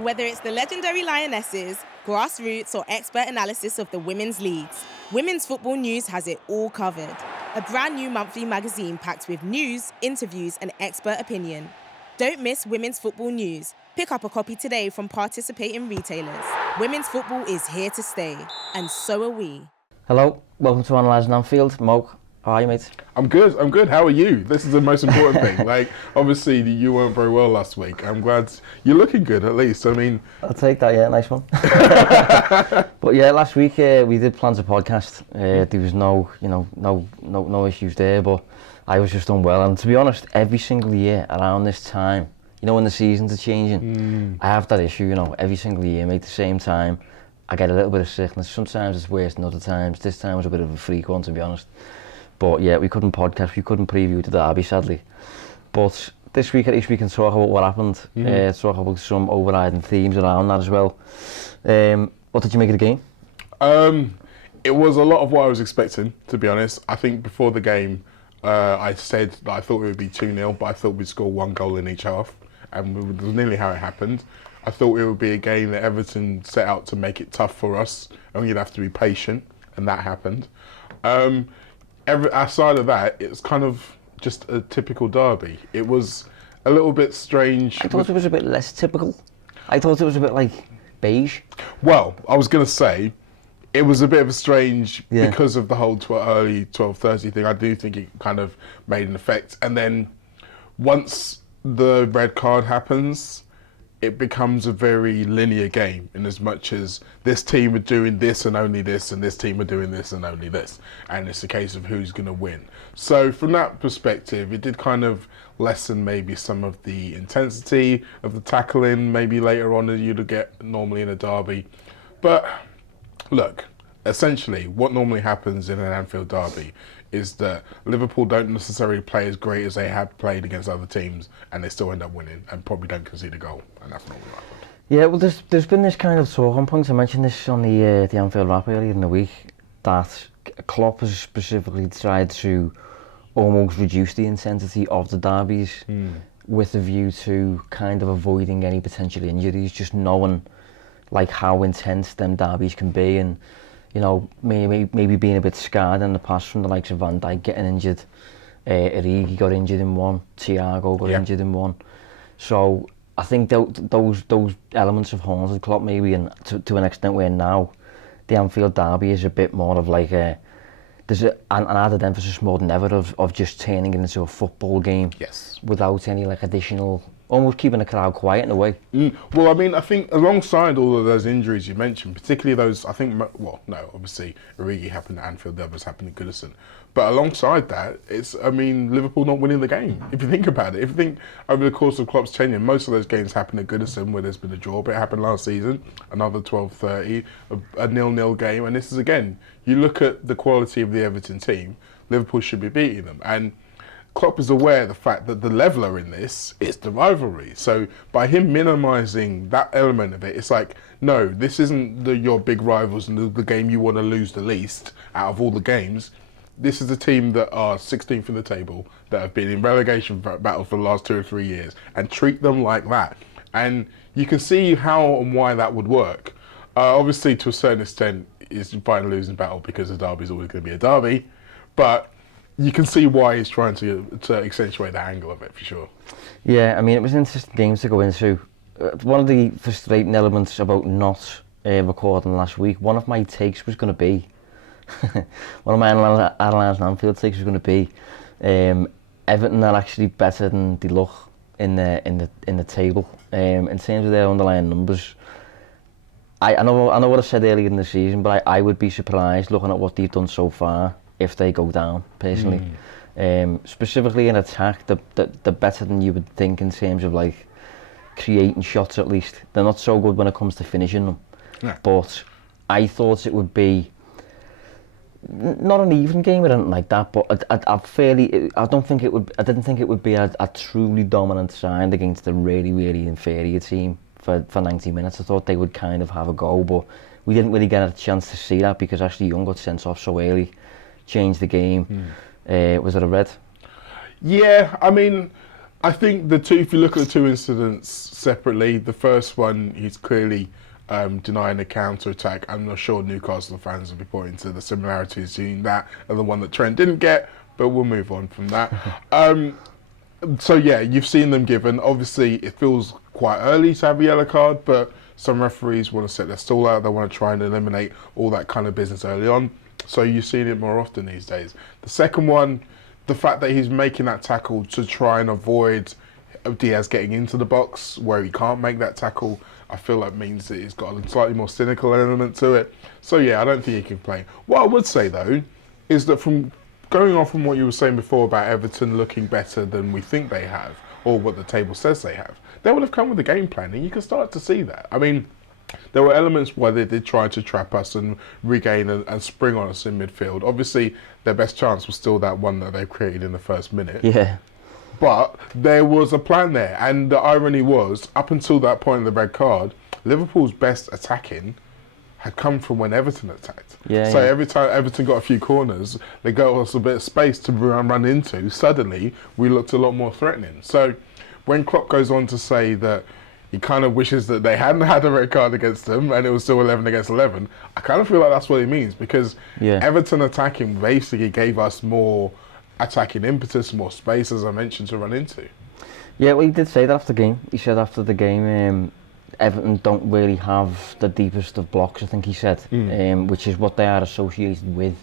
Whether it's the legendary Lionesses, grassroots or expert analysis of the women's leagues, Women's Football News has it all covered. A brand new monthly magazine packed with news, interviews and expert opinion. Don't miss Women's Football News. Pick up a copy today from participating retailers. Women's football is here to stay, and so are we. Hello, welcome to Analysing Anfield. Mo, how are you, mate? I'm good. How are you? This is the most important thing. Like, obviously, you weren't very well last week. I'm glad you're looking good, at least. I mean... I'll take that, yeah, nice one. But yeah, last week we did plan a podcast. There was no issues there, but I was just unwell. And to be honest, every single year around this time, you know, when the seasons are changing, I have that issue, you know, every single year, mate, the same time. I get a little bit of sickness. Sometimes it's worse than other times. This time was a bit of a freak one, to be honest. But yeah, we couldn't podcast, we couldn't preview the derby, sadly. But this week, at least we can talk about what happened, talk about some overriding themes around that as well. What did you make of the game? It was a lot of what I was expecting, to be honest. I think before the game, I said that I thought it would be 2-0, but I thought we'd score one goal in each half. And it was nearly how it happened. I thought it would be a game that Everton set out to make it tough for us, and we'd have to be patient, and that happened. Outside of that, it's kind of just a typical derby. It was a little bit strange. I thought it was a bit less typical. I thought it was a bit like beige. Well, I was going to say, it was a bit of a strange, because of the whole early 12:30 thing. I do think it kind of made an effect. And then once the red card happens, it becomes a very linear game in as much as this team are doing this and only this, and this team are doing this and only this. And it's a case of who's going to win. So from that perspective, it did kind of lessen maybe some of the intensity of the tackling, maybe later on that you'd get normally in a derby. But look, essentially what normally happens in an Anfield derby is that Liverpool don't necessarily play as great as they have played against other teams, and they still end up winning and probably don't concede a goal, and that's normally what happens. Yeah, well, there's been this kind of talking point. I mentioned this on the Anfield wrap earlier in the week, that Klopp has specifically tried to almost reduce the intensity of the derbies with a view to kind of avoiding any potential injuries, just knowing like how intense them derbies can be, and you know, maybe being a bit scarred in the past from the likes of Van Dijk getting injured. Origi got injured in one, Thiago got injured in one. So I think those elements have haunted Klopp maybe, and to an extent where now the Anfield derby is a bit more of like there's an added emphasis more than ever of just turning it into a football game without any like additional, almost keeping the crowd quiet in a way. Well, I mean, I think alongside all of those injuries you mentioned, particularly those, I think, well, no, obviously, Origi happened at Anfield, the others happened at Goodison. But alongside that, it's, I mean, Liverpool not winning the game, if you think about it. If you think over the course of Klopp's tenure, most of those games happened at Goodison where there's been a draw, but it happened last season, another 12:30, a 0-0 game, and this is, again, you look at the quality of the Everton team, Liverpool should be beating them. And Klopp is aware of the fact that the leveller in this is the rivalry. So by him minimising that element of it, it's like, no, this isn't your big rivals and the game you want to lose the least out of all the games. This is a team that are 16th in the table, that have been in relegation battle for the last 2 or 3 years, and treat them like that. And you can see how and why that would work. Obviously, to a certain extent, it's fighting a losing battle because the derby is always going to be a derby. But you can see why he's trying to accentuate the angle of it, for sure. Yeah, I mean, it was an interesting game to go into. One of the frustrating elements about not recording last week, one of my takes was going to be, one of my Analysing Anfield takes was going to be, Everton are actually better than they look in the table. In terms of their underlying numbers, I know what I said earlier in the season, but I would be surprised looking at what they've done so far if they go down, personally. Specifically in attack, they're better than you would think in terms of like creating shots at least. They're not so good when it comes to finishing them. Yeah. But I thought it would be not an even game or anything like that, but I didn't think it would be a truly dominant side against a really, really inferior team for 90 minutes. I thought they would kind of have a go, but we didn't really get a chance to see that because Ashley Young got sent off so early, changed the game. Was it a red? Yeah, I mean, I think if you look at the two incidents separately, the first one, he's clearly denying a counter-attack. I'm not sure Newcastle fans will be pointing to the similarities between that and the one that Trent didn't get, but we'll move on from that. So yeah, you've seen them given. Obviously, it feels quite early to have a yellow card, but some referees want to set their stall out. They want to try and eliminate all that kind of business early on. So you're seeing it more often these days. The second one, the fact that he's making that tackle to try and avoid Diaz getting into the box where he can't make that tackle, I feel like means that he's got a slightly more cynical element to it. So yeah, I don't think he can play. What I would say though, is that from going on from what you were saying before about Everton looking better than we think they have, or what the table says they have, they would have come with a game plan, and you can start to see that. I mean, there were elements where they did try to trap us and regain and spring on us in midfield. Obviously, their best chance was still that one that they created in the first minute. Yeah. But there was a plan there, and the irony was, up until that point in the red card, Liverpool's best attacking had come from when Everton attacked. So every time Everton got a few corners, they got us a bit of space to run into. Suddenly, we looked a lot more threatening. So when Klopp goes on to say that he kind of wishes that they hadn't had a red card against them and it was still 11 against 11, I kind of feel like that's what he means, because Everton attacking basically gave us more attacking impetus, more space, as I mentioned, to run into. Yeah, well, he did say that after the game. He said after the game, Everton don't really have the deepest of blocks, I think he said, which is what they are associated with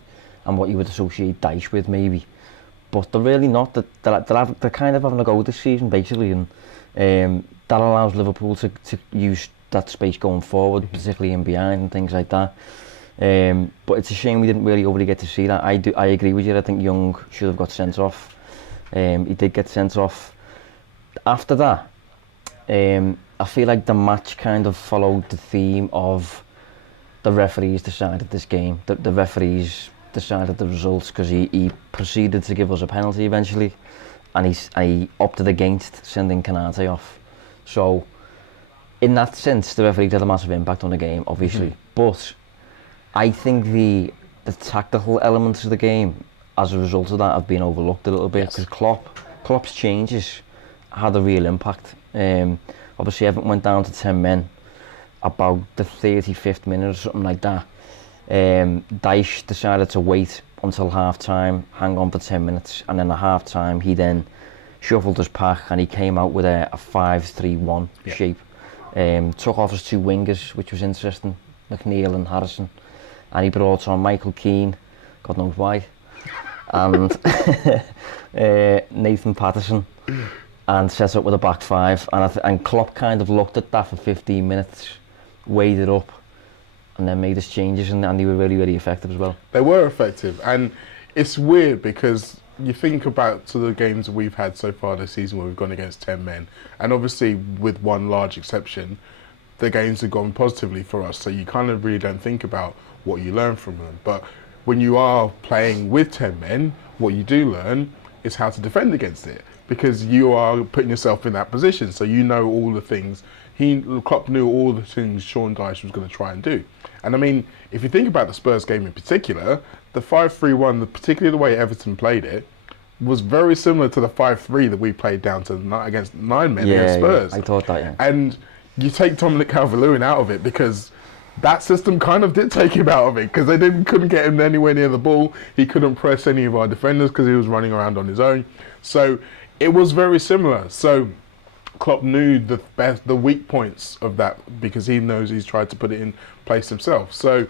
and what you would associate Dyche with, maybe. But they're really not. They're kind of having a go this season, basically, and that allows Liverpool to use that space going forward, particularly in behind and things like that. But it's a shame we didn't really overly get to see that. I agree with you. I think Young should have got sent off. He did get sent off. After that, I feel like the match kind of followed the theme of the referees decided this game. The referees decided the results, because he proceeded to give us a penalty eventually, and he opted against sending Kanate off. So in that sense, the referees had a massive impact on the game, obviously. But I think the tactical elements of the game, as a result of that, have been overlooked a little bit, because Klopp's changes had a real impact. Obviously, Everton went down to 10 men about the 35th minute or something like that. Dyche decided to wait until half-time, hang on for 10 minutes, and then at half-time he then shuffled his pack and he came out with a 5-3-1 shape. Took off his two wingers, which was interesting, McNeil and Harrison, and he brought on Michael Keane, God knows why, and Nathan Patterson, and set up with a back five. And Klopp kind of looked at that for 15 minutes, weighed it up, and then made his changes, and they were really, really effective as well. They were effective, and it's weird because you think about the games we've had so far this season where we've gone against 10 men, and obviously with one large exception, the games have gone positively for us, so you kind of really don't think about what you learn from them. But when you are playing with 10 men, what you do learn is how to defend against it, because you are putting yourself in that position, so you know all the things. Klopp knew all the things Sean Dyche was going to try and do. And I mean, if you think about the Spurs game in particular, the 5-3-1, particularly the way Everton played it, was very similar to the 5-3 that we played down to against 9 men against Spurs. Yeah, I thought that, yeah. And you take Dominic Calvert-Lewin out of it, because that system kind of did take him out of it, because they couldn't get him anywhere near the ball. He couldn't press any of our defenders because he was running around on his own. So it was very similar. So Klopp knew the weak points of that, because he knows he's tried to put it in place himself. So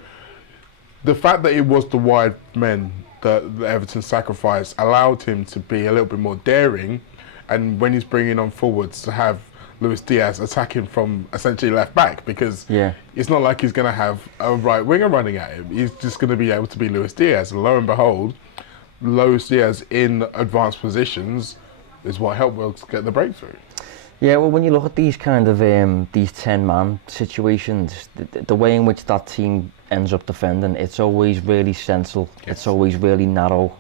the fact that it was the wide men that Everton sacrificed allowed him to be a little bit more daring, and when he's bringing on forwards, to have Luis Diaz attacking from essentially left back, because it's not like he's going to have a right winger running at him. He's just going to be able to be Luis Diaz, and lo and behold, Luis Diaz in advanced positions is what helped us get the breakthrough. Yeah, well, when you look at these kind of these 10-man situations, the way in which that team ends up defending, it's always really central. It's always really narrow,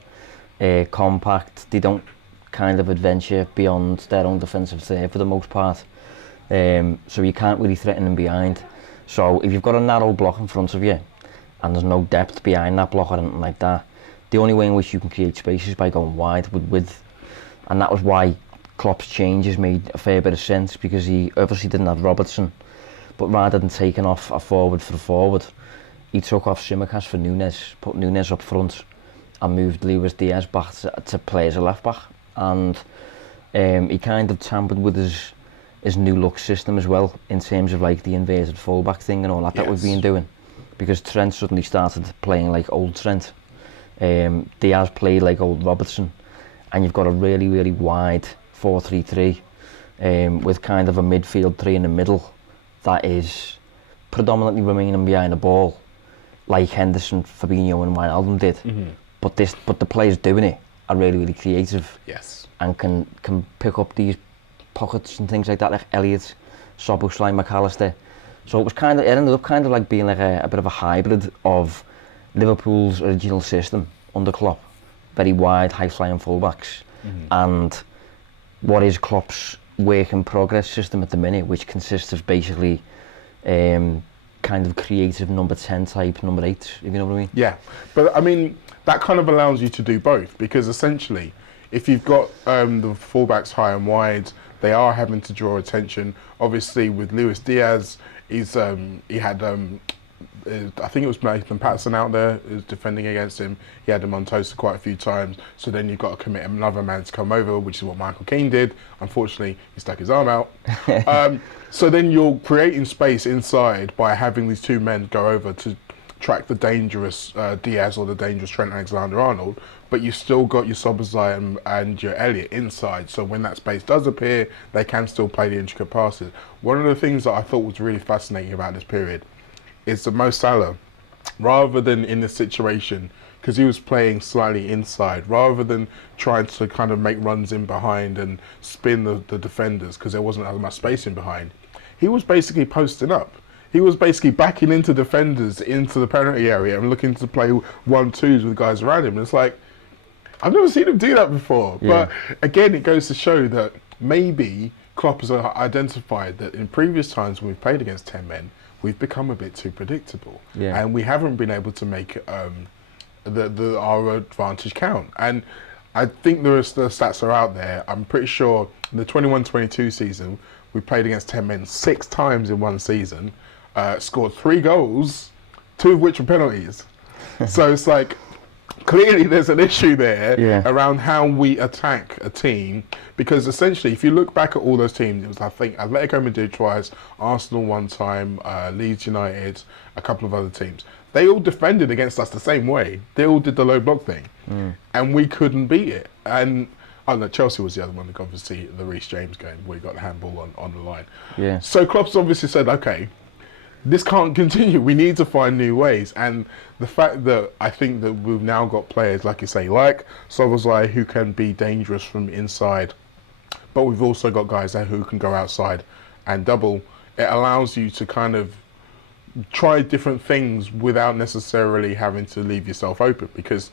compact. They don't kind of adventure beyond their own defensive third for the most part. So you can't really threaten them behind. So if you've got a narrow block in front of you and there's no depth behind that block or anything like that, the only way in which you can create space is by going wide with width. And that was why Klopp's changes made a fair bit of sense because he obviously didn't have Robertson, but rather than taking off a forward for the forward, he took off Tsimikas for Nunes, put Nunes up front and moved Luis Diaz back to play as a left back, and he kind of tampered with his new look system as well in terms of like the inverted fullback thing and all that we've been doing, because Trent suddenly started playing like old Trent, Diaz played like old Robertson, and you've got a really, really wide 4-3-3 with kind of a midfield three in the middle that is predominantly remaining behind the ball like Henderson, Fabinho and Wijnaldum did. But the players doing it are really, really creative. Yes. And can pick up these pockets and things like that, like Elliott, Szoboszlai, McAllister. So it ended up kind of like being like a bit of a hybrid of Liverpool's original system under Klopp, very wide, high-flying fullbacks, and what is Klopp's work in progress system at the minute, which consists of basically kind of creative number 10 type, number 8, if you know what I mean. Yeah, but I mean, that kind of allows you to do both, because essentially, if you've got the fullbacks high and wide, they are having to draw attention. Obviously, with Luis Diaz, he had I think it was Nathan Patterson out there who was defending against him. He had him on toast quite a few times. So then you've got to commit another man to come over, which is what Michael Keane did. Unfortunately, he stuck his arm out. So then you're creating space inside by having these two men go over to track the dangerous Diaz or the dangerous Trent Alexander-Arnold, but you've still got your Szoboszlai and your Elliott inside, so when that space does appear, they can still play the intricate passes. One of the things that I thought was really fascinating about this period is that Mo Salah, rather than in this situation, because he was playing slightly inside, rather than trying to kind of make runs in behind and spin the defenders because there wasn't as much space in behind, he was basically posting up. He was basically backing into defenders into the penalty area and looking to play 1-2s with guys around him. And it's like, I've never seen him do that before. Yeah. But again, it goes to show that maybe Klopp has identified that in previous times when we've played against 10 men, we've become a bit too predictable. Yeah. And we haven't been able to make our advantage count. And I think the stats are out there. I'm pretty sure in the 21-22 season, we played against 10 men 6 times in one season. Scored 3 goals, 2 of which were penalties. So it's like, clearly there's an issue there around how we attack a team, because essentially if you look back at all those teams, it was, I think, Atletico Madrid twice, Arsenal one time, Leeds United, a couple of other teams. They all defended against us the same way. They all did the low block thing, and we couldn't beat it. And Chelsea was the other one that obviously the Reece James game where he got the handball on the line. Yeah. So Klopp's obviously said, okay, this can't continue. We need to find new ways. And the fact that I think that we've now got players, like you say, like Szoboszlai, who can be dangerous from inside, but we've also got guys there who can go outside and double. It allows you to kind of try different things without necessarily having to leave yourself open, because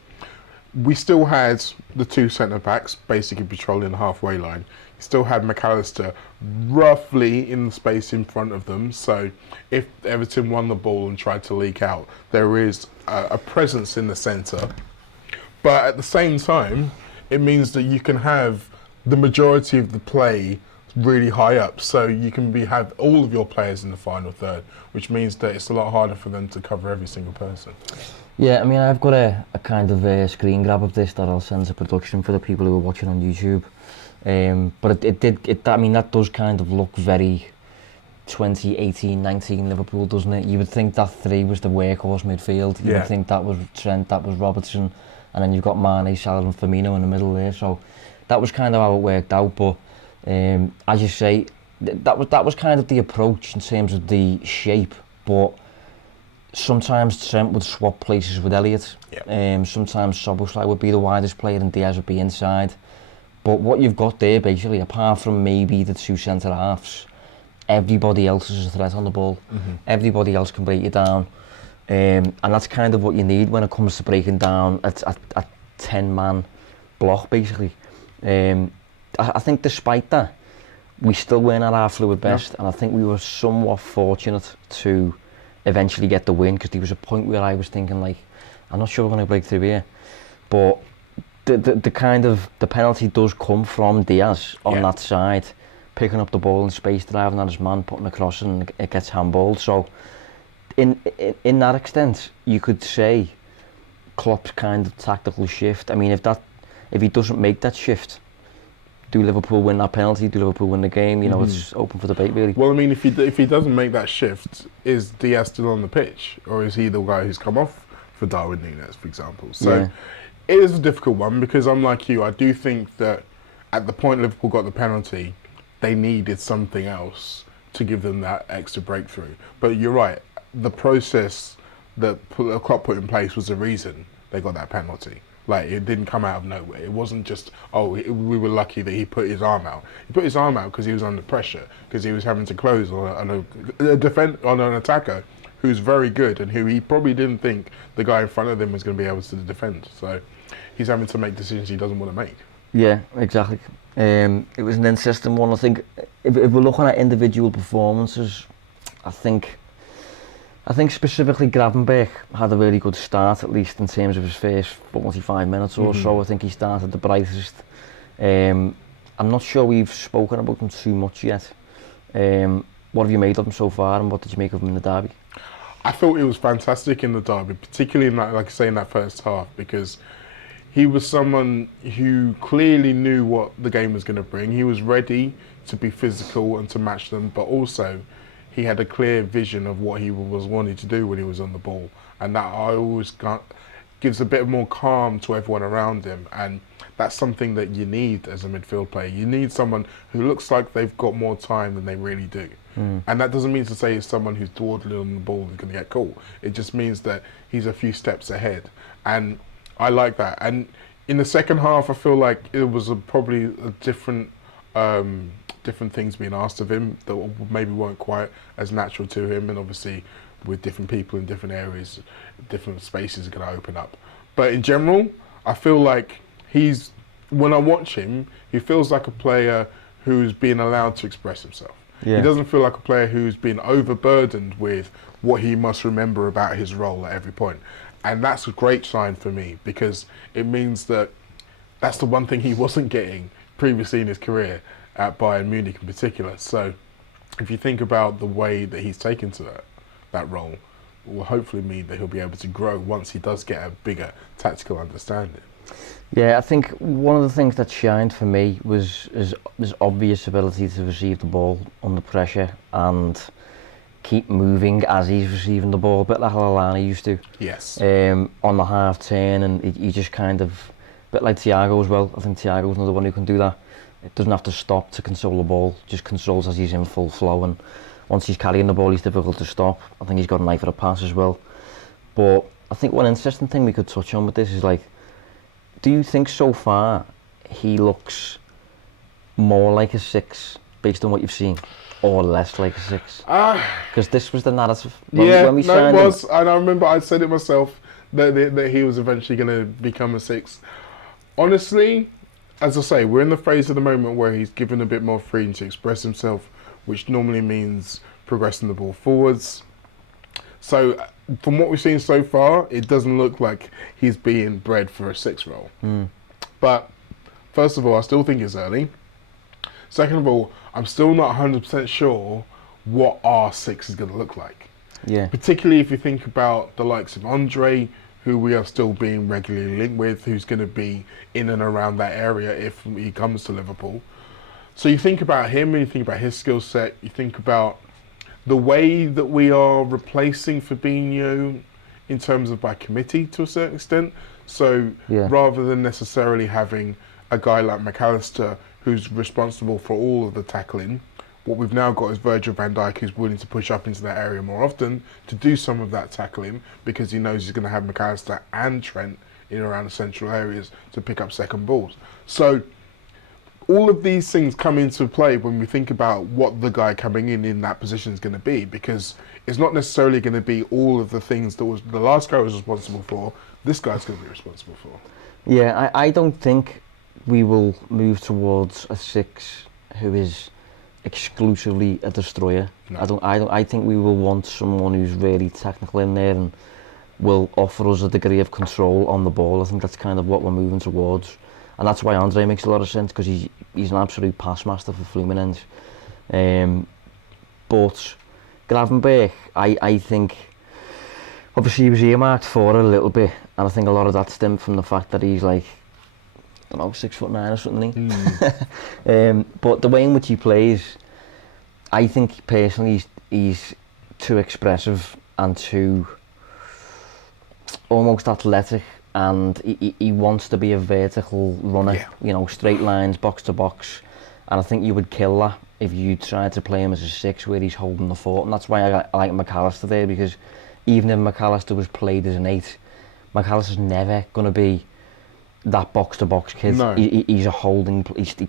we still had the 2 centre-backs basically patrolling the halfway line. You still had McAllister roughly in the space in front of them, so if Everton won the ball and tried to leak out, there is a presence in the centre. But at the same time, it means that you can have the majority of the play really high up, so you can have all of your players in the final third, which means that it's a lot harder for them to cover every single person. Yeah, I mean, I've got a kind of screen grab of this that I'll send to production for the people who are watching on YouTube. But I mean, that does kind of look very 2018-19 Liverpool, doesn't it? You would think that 3 was the workhorse midfield. You would think that was Trent, that was Robertson, and then you've got Mane, Salah and Firmino in the middle there. So that was kind of how it worked out. But as you say, that was kind of the approach in terms of the shape. But sometimes Trent would swap places with Elliott. Yep. Sometimes Szoboszlai would be the widest player and Diaz would be inside. But what you've got there, basically, apart from maybe the 2 centre-halves, everybody else is a threat on the ball. Everybody else can break you down. And that's kind of what you need when it comes to breaking down a 10-man block, basically. I think despite that, we still weren't at our fluid best, and I think we were somewhat fortunate to eventually get the win, because there was a point where I was thinking, like, I'm not sure we're going to break through here. But the kind of the penalty does come from Diaz on that side, picking up the ball in space, driving at his man, putting a cross, and it gets handballed. So in that extent, you could say Klopp's kind of tactical shift. I mean, if he doesn't make that shift, do Liverpool win that penalty? Do Liverpool win the game? You know, it's open for debate, really. Well, I mean, if he doesn't make that shift, is Diaz still on the pitch, or is he the guy who's come off for Darwin Núñez, for example? So it is a difficult one, because I'm like you. I do think that at the point Liverpool got the penalty, they needed something else to give them that extra breakthrough. But you're right. The process that Klopp put in place was the reason they got that penalty. Like, it didn't come out of nowhere. It wasn't just, we were lucky that he put his arm out. He put his arm out because he was under pressure, because he was having to close on an attacker who's very good and who he probably didn't think the guy in front of him was going to be able to defend. So he's having to make decisions he doesn't want to make. Yeah, exactly. It was an interesting one. I think if we're looking at individual performances, I think specifically Gravenberch had a really good start, at least in terms of his first 45 minutes or so. I think he started the brightest. I'm not sure we've spoken about him too much yet. What have you made of him so far, and what did you make of him in the derby? I thought he was fantastic in the derby, particularly in that, like I say, in that first half, because he was someone who clearly knew what the game was going to bring. He was ready to be physical and to match them, but also he had a clear vision of what he was wanting to do when he was on the ball, and that gives a bit more calm to everyone around him, and that's something that you need as a midfield player. You need someone who looks like they've got more time than they really do. And that doesn't mean to say someone who's dawdling on the ball is going to get caught. It just means that he's a few steps ahead, and I like that. And in the second half, I feel like it was probably a different things being asked of him that maybe weren't quite as natural to him, and obviously with different people in different areas, different spaces are going to open up. But in general, I feel like when I watch him, he feels like a player who's being allowed to express himself. He doesn't feel like a player who's been overburdened with what he must remember about his role at every point. And that's a great sign for me, because it means that that's the one thing he wasn't getting previously in his career at Bayern Munich in particular. So if you think about the way that he's taken to that role, will hopefully mean that he'll be able to grow once he does get a bigger tactical understanding. Yeah, I think one of the things that shined for me was his obvious ability to receive the ball under pressure and keep moving as he's receiving the ball, a bit like Lallana used to. Yes. On the half turn, and he just kind of, a bit like Thiago as well. I think Thiago's another one who can do that. It doesn't have to stop to control the ball, just controls as he's in full flow, and once he's carrying the ball, he's difficult to stop. I think he's got an eye for a pass as well. But I think one interesting thing we could touch on with this is, like, do you think so far he looks more like a 6 based on what you've seen, or less like a 6? Because this was the narrative when we signed him. And I remember I said it myself that he was eventually going to become a 6. Honestly, as I say, we're in the phase of the moment where he's given a bit more freedom to express himself, which normally means progressing the ball forwards. So from what we've seen so far, it doesn't look like he's being bred for a 6 role. But first of all, I still think it's early. Second of all, I'm still not 100% sure what our 6 is going to look like. Yeah. Particularly if you think about the likes of Andre, who we are still being regularly linked with, who's going to be in and around that area if he comes to Liverpool. So you think about him and you think about his skill set, you think about the way that we are replacing Fabinho in terms of by committee to a certain extent. So rather than necessarily having a guy like McAllister who's responsible for all of the tackling, what we've now got is Virgil van Dijk, who's willing to push up into that area more often to do some of that tackling, because he knows he's going to have McAllister and Trent in and around the central areas to pick up second balls. So all of these things come into play when we think about what the guy coming in that position is going to be, because it's not necessarily going to be all of the things that the last guy was responsible for. This guy's going to be responsible for. Yeah, I don't think we will move towards a 6 who is exclusively a destroyer. No. I think we will want someone who's really technical in there and will offer us a degree of control on the ball. I think that's kind of what we're moving towards. And that's why Andre makes a lot of sense, because he's an absolute pass master for Fluminense. But Gravenberch, I think, obviously he was earmarked for it a little bit, and I think a lot of that stemmed from the fact that he's like, I don't know, 6'9" or something. But the way in which he plays, I think personally he's too expressive and too almost athletic, and he wants to be a vertical runner, you know, straight lines, box to box, and I think you would kill that if you tried to play him as a 6 where he's holding the fort, and that's why I like McAllister there, because even if McAllister was played as an 8, McAllister's never going to be that box to box kid. No. He's a holding, he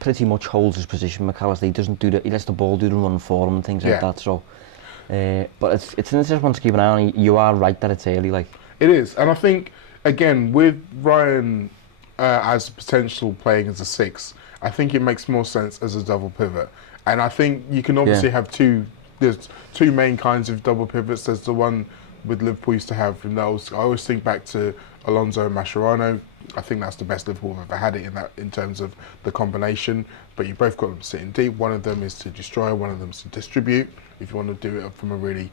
pretty much holds his position. McAllister, he doesn't do that, he lets the ball do the run for him and things like that, so but it's an interesting one to keep an eye on. You are right that it's early, like. It is, and I think, again, with Ryan as potential playing as a 6, I think it makes more sense as a double pivot. And I think you can obviously have there's two main kinds of double pivots. There's the one with Liverpool used to have, and I always think back to Alonso and Mascherano. I think that's the best Liverpool have ever had it in terms of the combination. But you both got them sitting deep. One of them is to destroy, one of them is to distribute, if you want to do it from a really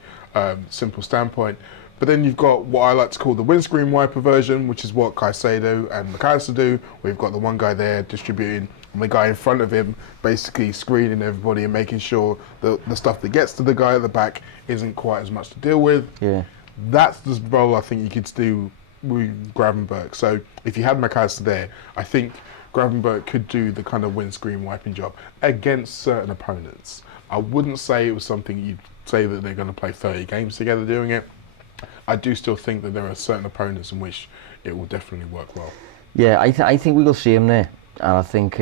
simple standpoint. But then you've got what I like to call the windscreen wiper version, which is what Caicedo and McAllister do. We've got the one guy there distributing, and the guy in front of him basically screening everybody and making sure that the stuff that gets to the guy at the back isn't quite as much to deal with. Yeah. That's the role I think you could do with Gravenberch. So if you had McAllister there, I think Gravenberch could do the kind of windscreen wiping job against certain opponents. I wouldn't say it was something you'd say that they're going to play 30 games together doing it. I do still think that there are certain opponents in which it will definitely work well. Yeah, I think we will see him there, and I think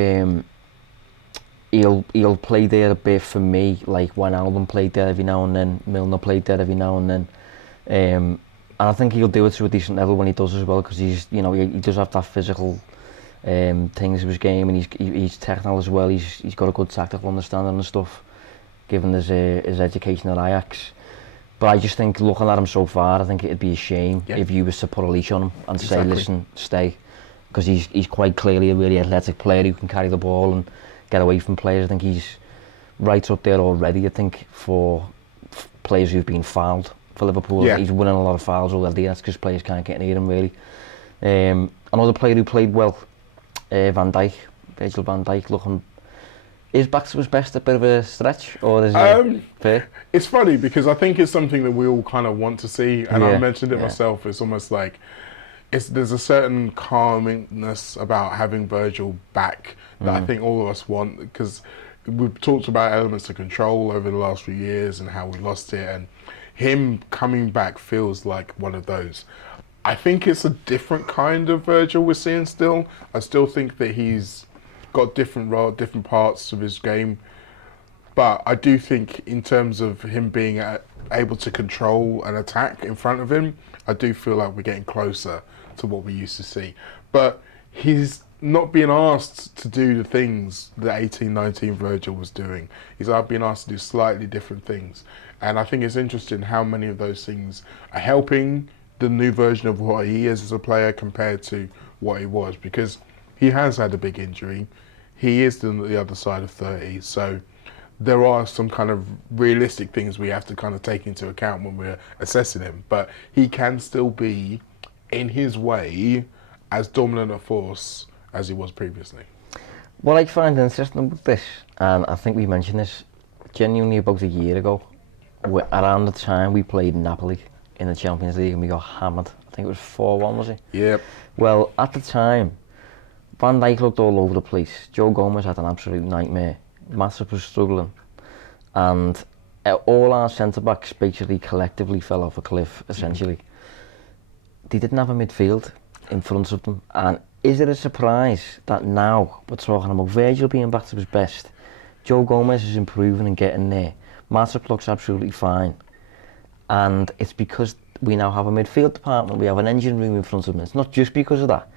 he'll play there a bit for me, like when Alban played there every now and then, Milner played there every now and then, and I think he'll do it to a decent level when he does as well, because he's, you know, he does have that physical things of his game, and he's technical as well. He's got a good tactical understanding and stuff, given his education at Ajax. But I just think, looking at him so far, I think it'd be a shame if you was to put a leash on him and say, listen, stay. Because he's quite clearly a really athletic player who can carry the ball and get away from players. I think he's right up there already, I think, for players who've been fouled for Liverpool. He's winning a lot of fouls already. That's because players can't get near him, really. Another player who played well, Van Dijk, Virgil van Dijk, looking... Is back to his best a bit of a stretch, or is it fair? It's funny because I think it's something that we all kind of want to see, and I mentioned it myself. It's almost like there's a certain calmingness about having Virgil back that I think all of us want, because we've talked about elements of control over the last few years and how we lost it, and him coming back feels like one of those. I think it's a different kind of Virgil we're seeing still. I still think that he's got different parts of his game, but I do think in terms of him being able to control an attack in front of him, I do feel like we're getting closer to what we used to see. But he's not being asked to do the things that 18-19 Virgil was doing. He's being asked to do slightly different things, and I think it's interesting how many of those things are helping the new version of what he is as a player compared to what he was, because he has had a big injury. He is on the other side of 30, so there are some kind of realistic things we have to kind of take into account when we're assessing him. But he can still be, in his way, as dominant a force as he was previously. What I find interesting with this, and I think we mentioned this genuinely about a year ago, around the time we played Napoli in the Champions League and we got hammered. I think it was 4-1, was it? Yep. Well, at the time, Van Dijk looked all over the place. Joe Gomez had an absolute nightmare. Matip was struggling. And all our centre-backs basically collectively fell off a cliff, essentially. They didn't have a midfield in front of them. And is it a surprise that now we're talking about Virgil being back to his best? Joe Gomez is improving and getting there. Matip looks absolutely fine. And it's because we now have a midfield department. We have an engine room in front of them. It's not just because of that,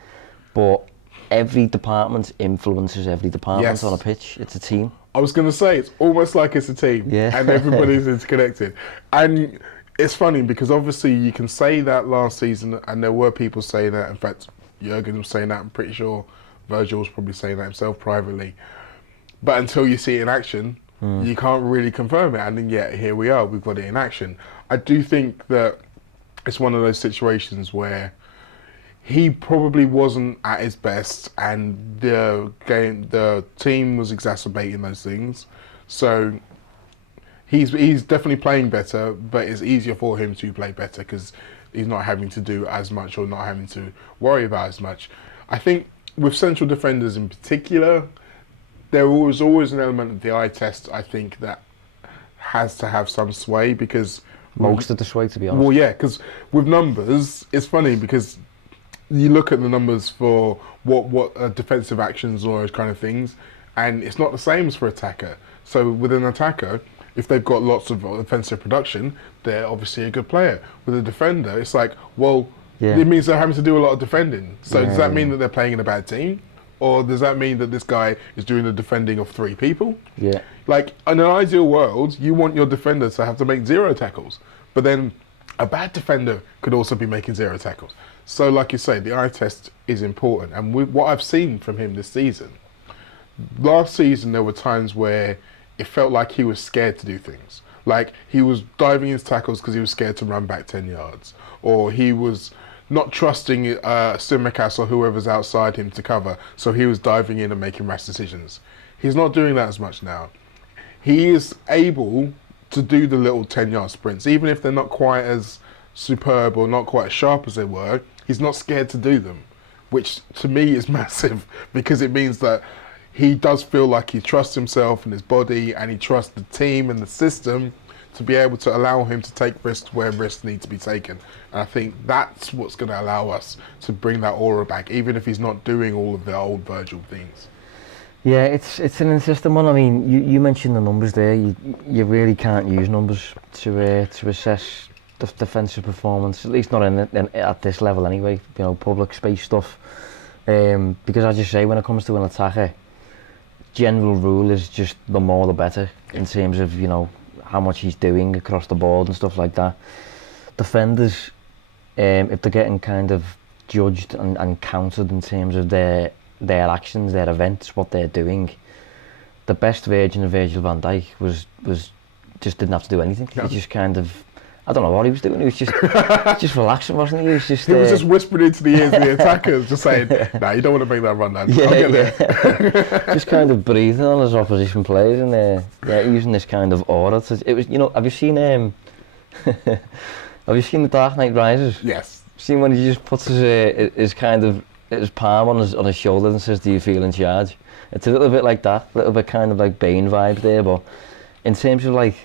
but every department influences every department on a pitch. It's a team. I was going to say, it's almost like it's a team, and everybody's interconnected. And It's funny because obviously you can say that last season, and there were people saying that. In fact, Jurgen was saying that. I'm pretty sure Virgil was probably saying that himself privately. But until you see it in action, you can't really confirm it. And then yet here we are, we've got it in action. I do think that it's one of those situations where he probably wasn't at his best, and the team was exacerbating those things. So he's definitely playing better, but it's easier for him to play better because he's not having to do as much or not having to worry about as much. I think with central defenders in particular, there was always an element of the eye test, I think, that has to have some sway because... Most of the sway, to be honest. Well, yeah, because with numbers, it's funny because you look at the numbers for what defensive actions or those kind of things, and it's not the same as for attacker. So with an attacker, if they've got lots of offensive production, they're obviously a good player. With a defender, it's like, well, it means they're having to do a lot of defending. So does that mean that they're playing in a bad team? Or does that mean that this guy is doing the defending of 3 people? Yeah. Like, in an ideal world, you want your defender to have to make 0 tackles. But then a bad defender could also be making 0 tackles. So like you say, the eye test is important. And what I've seen from him this season, last season there were times where it felt like he was scared to do things. Like he was diving into tackles because he was scared to run back 10 yards. Or he was not trusting Simicast or whoever's outside him to cover. So he was diving in and making rash decisions. He's not doing that as much now. He is able to do the little 10-yard sprints, even if they're not quite as superb or not quite as sharp as they were. He's not scared to do them, which to me is massive because it means that he does feel like he trusts himself and his body, and he trusts the team and the system to be able to allow him to take risks where risks need to be taken. And I think that's what's going to allow us to bring that aura back, even if he's not doing all of the old Virgil things. Yeah, it's an interesting one. I mean, you mentioned the numbers there. You really can't use numbers to assess the defensive performance, at least not at this level anyway. You know, public space stuff. Because as you say, when it comes to an attacker, general rule is just the more the better in terms of, you know, how much he's doing across the board and stuff like that. Defenders, if they're getting kind of judged and counted in terms of their actions, their events, what they're doing, the best version of Virgil van Dijk was just didn't have to do anything. Yeah. He just kind of, I don't know what he was doing. He was just just relaxing, wasn't he? He was just whispering into the ears of the attackers, just saying, "Nah, you don't want to make that run, lad. I'll get there." Just kind of breathing on his opposition players and using this kind of aura. It was, you know, have you seen The Dark Knight Rises? Yes. Seen when he just puts his palm on his shoulder and says, "Do you feel in charge?" It's a little bit like that, a little bit kind of like Bane vibe there. But in terms of like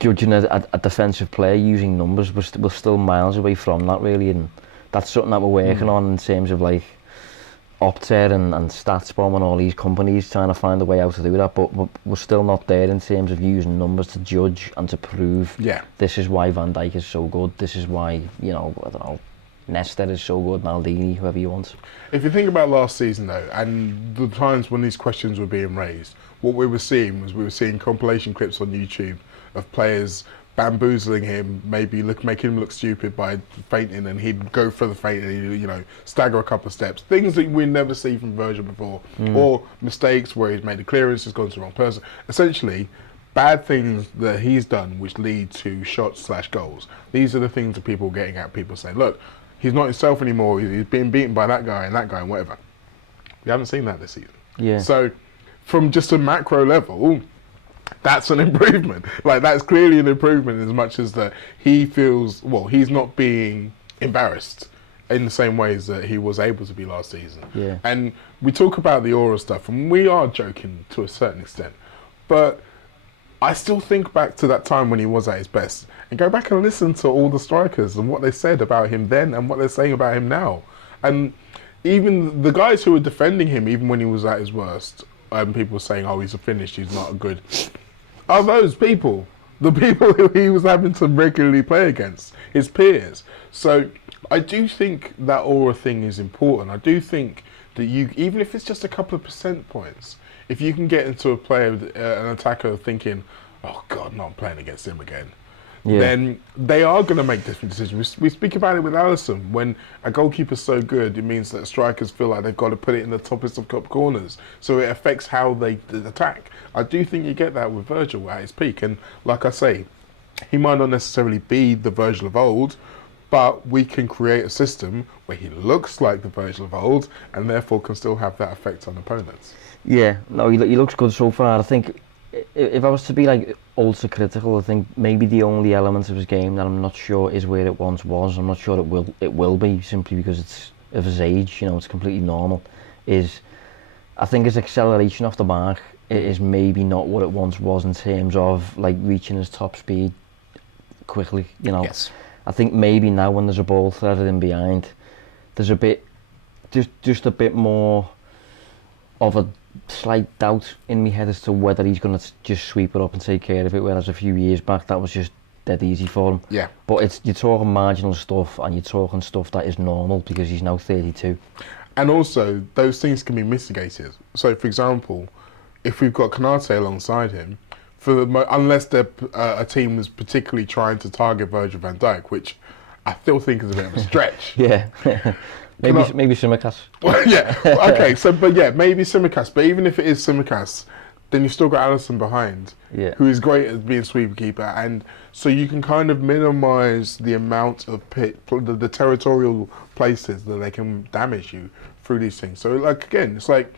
judging a defensive player using numbers, we're still miles away from that really, and that's something that we're working on in terms of like Opta and StatsBomb and all these companies trying to find a way out to do that. But we're still not there in terms of using numbers to judge and to prove. Yeah. This is why Van Dijk is so good. This is why, you know, I don't know, Nesta is so good, Maldini, whoever you want. If you think about last season though, and the times when these questions were being raised, what we were seeing compilation clips on YouTube of players bamboozling him, maybe making him look stupid by fainting, and he'd go for the feint and he'd, you know, stagger a couple of steps. Things that we never see from Virgil before. Or mistakes where he's made a clearance, has gone to the wrong person. Essentially, bad things that he's done which lead to shots/goals. These are the things that people are getting at. People saying, look, he's not himself anymore. He's being beaten by that guy and whatever. We haven't seen that this season. Yeah. So, from just a macro level, that's an improvement. Like, that's clearly an improvement as much as that he feels, well, he's not being embarrassed in the same ways that he was able to be last season. Yeah. And we talk about the aura stuff, and we are joking to a certain extent. But I still think back to that time when he was at his best and go back and listen to all the strikers and what they said about him then and what they're saying about him now. And even the guys who were defending him, even when he was at his worst, people were saying, oh, he's finished, he's not good, are those people, the people who he was having to regularly play against, his peers. So I do think that aura thing is important. I do think that you, even if it's just a couple of percent points, if you can get into a player, an attacker thinking, oh God, no, I'm playing against him again, then they are going to make different decisions. We speak about it with Alisson. When a goalkeeper's so good, it means that strikers feel like they've got to put it in the toughest of top corners. So it affects how they attack. I do think you get that with Virgil at his peak. And like I say, he might not necessarily be the Virgil of old, but we can create a system where he looks like the Virgil of old and therefore can still have that effect on opponents. Yeah, no, he looks good so far. I think if I was to be like ultra critical, I think maybe the only element of his game that I'm not sure is where it once was. I'm not sure it will be, simply because it's of his age. You know, it's completely normal. I think his acceleration off the mark is maybe not what it once was in terms of like reaching his top speed quickly. You know, Yes. I think maybe now when there's a ball threaded in behind, there's a bit, just a bit more of a slight doubt in my head as to whether he's going to just sweep it up and take care of it, whereas a few years back that was just dead easy for him. Yeah. But you're talking marginal stuff, and you're talking stuff that is normal because he's now 32. And also, those things can be mitigated. So, for example, if we've got Konate alongside him, unless a team is particularly trying to target Virgil van Dijk, which I still think is a bit of a stretch. Yeah. Maybe Simicast. Well, yeah. Okay. So, but yeah, maybe Simicast. But even if it is Simicast, then you've still got Alisson behind, who is great at being sweeper keeper, and so you can kind of minimise the amount of the territorial places that they can damage you through these things. So, like, again, it's like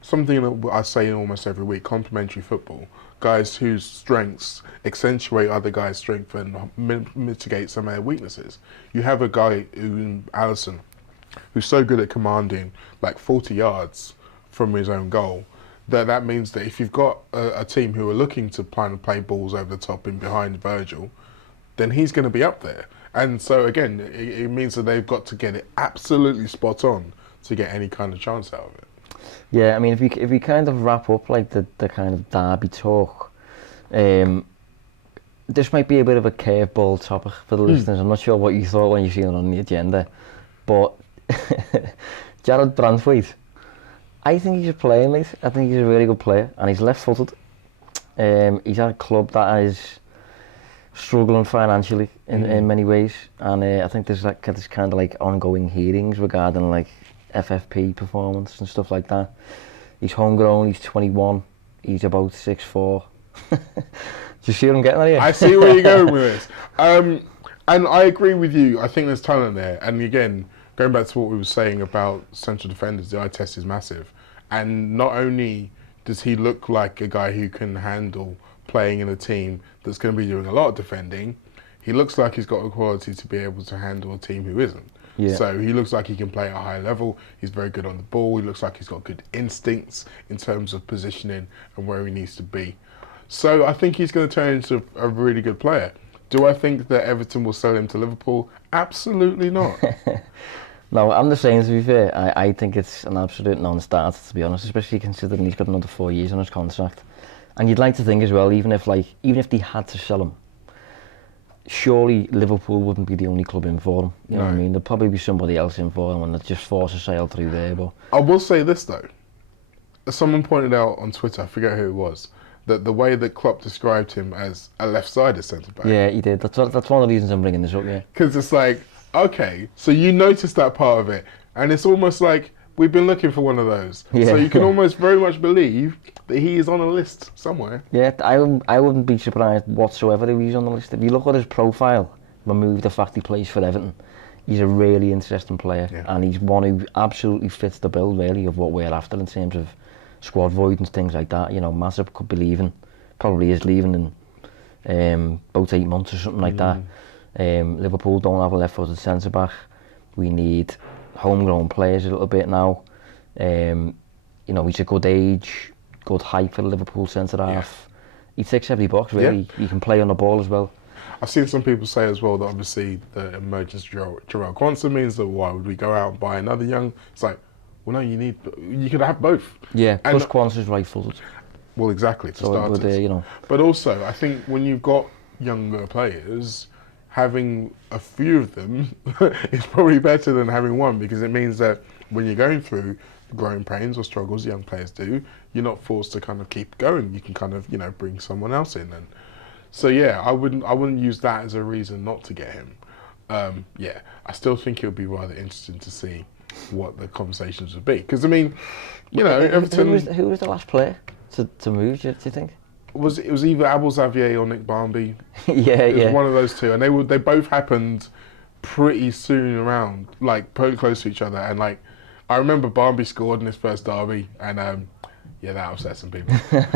something that I say almost every week: complementary football. Guys whose strengths accentuate other guys' strength and mitigate some of their weaknesses. You have a guy Alisson, who's so good at commanding like 40 yards from his own goal, that means that if you've got a team who are looking to play balls over the top in behind Virgil, then he's going to be up there. And so again, it means that they've got to get it absolutely spot on to get any kind of chance out of it. Yeah, I mean, if we kind of wrap up like the kind of derby talk, this might be a bit of a curveball topic for the listeners. I'm not sure what you thought when you seen it on the agenda, but Jarrad Branthwaite, I think he's a player, mate. I think he's a really good player, and he's left-footed. He's at a club that is struggling financially in many ways, and I think there's like this kind of like ongoing hearings regarding like FFP performance and stuff like that. He's homegrown, he's 21, he's about 6'4". Do you see what I'm getting at here? I see where you're going with this. And I agree with you. I think there's talent there. And again, going back to what we were saying about central defenders, the eye test is massive. And not only does he look like a guy who can handle playing in a team that's going to be doing a lot of defending, he looks like he's got the quality to be able to handle a team who isn't. Yeah. So he looks like he can play at a high level. He's very good on the ball. He looks like he's got good instincts in terms of positioning and where he needs to be. So I think he's going to turn into a really good player. Do I think that Everton will sell him to Liverpool? Absolutely not. No, I'm the same, to be fair. I think it's an absolute non-starter, to be honest, especially considering he's got another 4 years on his contract. And you'd like to think as well, even if they had to sell him, surely Liverpool wouldn't be the only club in for him. You know what I mean? There'd probably be somebody else in for him, and they'd just force a sale through there. But I will say this though, someone pointed out on Twitter, I forget who it was, that the way that Klopp described him as a left-sided centre back. Yeah, he did. That's one of the reasons I'm bringing this up. Yeah. Because it's like, okay, so you noticed that part of it, and it's almost like we've been looking for one of those. Yeah. So you can almost very much believe that he is on a list somewhere. Yeah, I wouldn't be surprised whatsoever if he's on the list. If you look at his profile, remove the fact he plays for Everton, he's a really interesting player, and he's one who absolutely fits the bill, really, of what we're after in terms of squad void and things like that. You know, Masip could be leaving, probably is leaving in about 8 months or something like that. Liverpool don't have a left-footed centre-back. We need homegrown players a little bit now. You know, he's a good age, good height for the Liverpool centre-half. He ticks every box, really. He can play on the ball as well. I've seen some people say as well that obviously the emergence of Jarrad Branthwaite means that why would we go out and buy another young? It's like, well, no, you could have both. Yeah, plus Quansah's right-footed. Well, exactly, to start with. You know. But also, I think when you've got younger players, having a few of them is probably better than having one, because it means that when you're going through growing pains or struggles young players do, you're not forced to kind of keep going. You can kind of, you know, bring someone else in. And So yeah, I wouldn't use that as a reason not to get him. Yeah, I still think it would be rather interesting to see what the conversations would be. Because I mean, you know, Everton. Who was the last player to move? Do you think? It was either Abel Xavier or Nick Barmby. It was one of those two, and they both happened pretty soon around, like pretty close to each other. And like, I remember Barmby scored in his first derby, and yeah, that upset some people.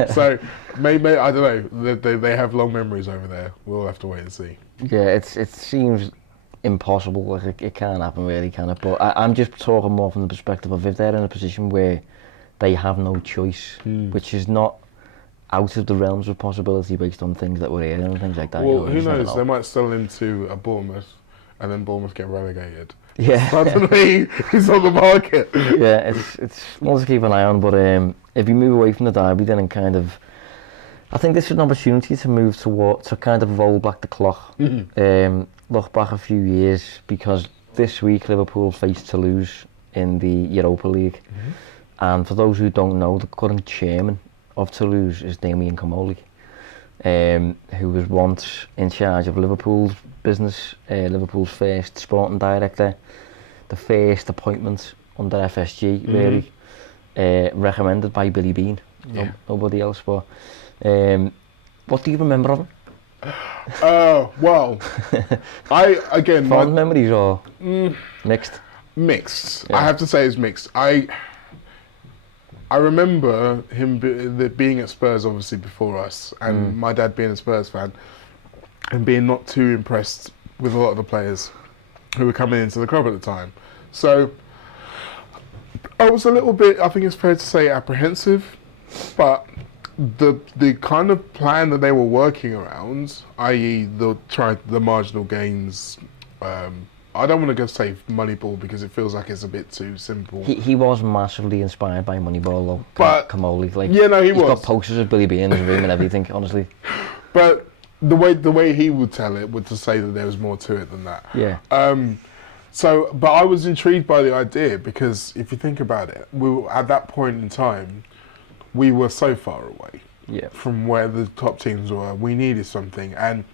So maybe I don't know. They have long memories over there. We'll have to wait and see. Yeah, it seems impossible. Like it can't happen, really, can it? But I'm just talking more from the perspective of if they're in a position where they have no choice, which is not out of the realms of possibility based on things that we're hearing and things like that. Well, who knows? They might sell him to a Bournemouth, and then Bournemouth get relegated. Yeah. Suddenly, he's on the market. Yeah, it's one to keep an eye on. But if you move away from the derby, then and kind of, I think this is an opportunity to move to kind of roll back the clock, look back a few years, because this week Liverpool faced Toulouse in the Europa League, and for those who don't know, the current chairman of Toulouse is Damien Comolli, who was once in charge of Liverpool's business, Liverpool's first sporting director, the first appointment under FSG, really, recommended by Billy Bean, nobody else. But what do you remember of him? Well, fond memories or mixed? Mixed. Yeah. I have to say it's mixed. I remember him being at Spurs obviously before us, and my dad being a Spurs fan, and being not too impressed with a lot of the players who were coming into the club at the time. So I was a little bit, I think it's fair to say, apprehensive, but the kind of plan that they were working around, i.e. the marginal gains, I don't want to go say Moneyball because it feels like it's a bit too simple. He was massively inspired by Moneyball, though. But Comolli, like, yeah, no, he's got posters of Billy Bean in his room and everything, honestly. But the way he would tell it would to say that there was more to it than that. Yeah. But I was intrigued by the idea because if you think about it, we were, at that point in time, we were so far away from where the top teams were. We needed something, and